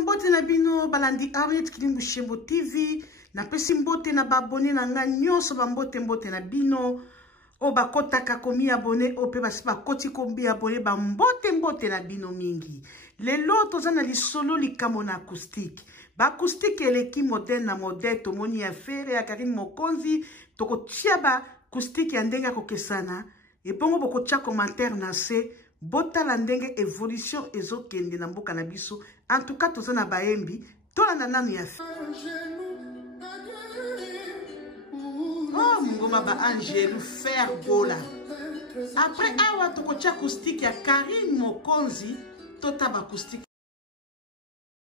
mbote na bino balandi Harriet Kilimbu Shembo TV na pesi mbote na babone na nga nyonso ba mbote na bino o bakotaka komi abone o pe basi bakoti kombi abone ba mbote na bino mingi. Lelo toza na lisolo likamo na acoustique. Ba acoustique eleki moderne na moderne tomoni ya fere ya Karim Mokonzi tokotia ba acoustique ya ndenge kokesana e bongo bokotia commentaire na se bota la ndenge évolution ezokende na mboka na biso. En tout cas toza na baembi tola na nanu ya oh ngoma ba Angelu faire gola. Après awa tokotia acoustique ya Karim Mokonzi tota ba acoustique.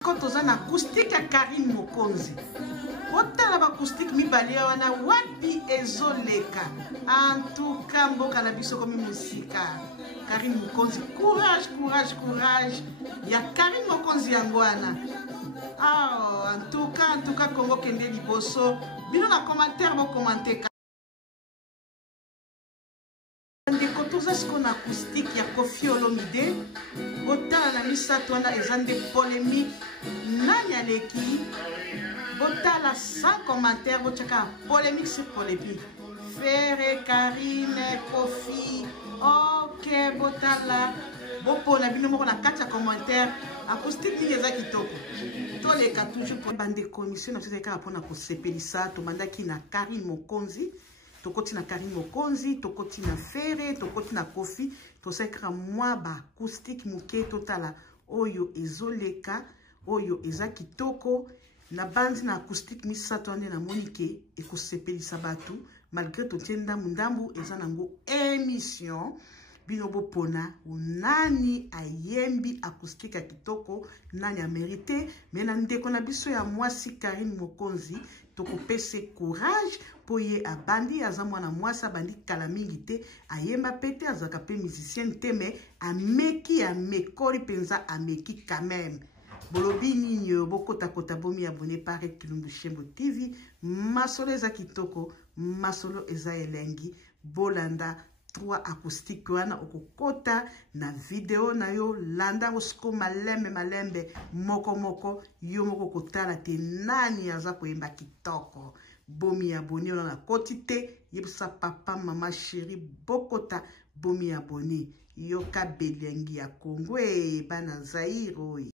Quand toza na acoustique ya Karim Mokonzi otala ba acoustique mibale wana wapi ezoleka. En tout cas mboka na biso komi musika Karim Mokonzi, courage, courage, courage. Ya Karim Mokonzi yangwana. Ah, en tout cas, Congo kende liboso. Bino na commentaire, bon commenter. Ndeko toza siko na acoustique ya Koffi Olomide. Botala na misato wana ezande polémique. Nani aleki? Botala sans commentaire, botaka polémique sur polémique. Ferre, Karim, Koffi. Ok, botala. Bopo na bino moko na kati ya commentaire. Acoustique ni eza kitoko. Toleka toujours pour bande commission na tozeka rapona ko sepelisa to mandaki na Karim Mokonzi. Tokoti na Karim Mokonzi, tokoti na Ferre, tokoti na Koffi. Toseka mwa ba acoustique muke totala oyo ezoleka, oyo eza kitoko. Na bandi na acoustique misato ande na monike e ko sepelisa batu malgré to tienda mundambu eza nango émission bino bopona nani ayembi acoustique ya kitoko nani a mérité mais na ndeko na biso ya mwasi Karim Mokonzi toko pese courage po ye abandi aza mwana mwasi abandi kala mingi te ayemba pete azaka pe musicien te mais ameki amekoli penza ameki quand même. Bolobi nini bokota kota bomi abonné par Kilimbu Shembo TV. Masolo eza kitoko, masolo eza elengi. Bolanda 3 acoustique wana okokota na video na yo landa osko malembe moko yo moko kotala te nani aza koyemba kitoko. Bomi abonné na koti te yebisa papa mama chérie bokota bomi abonné yo ka belengi ya Congo bana Zaire.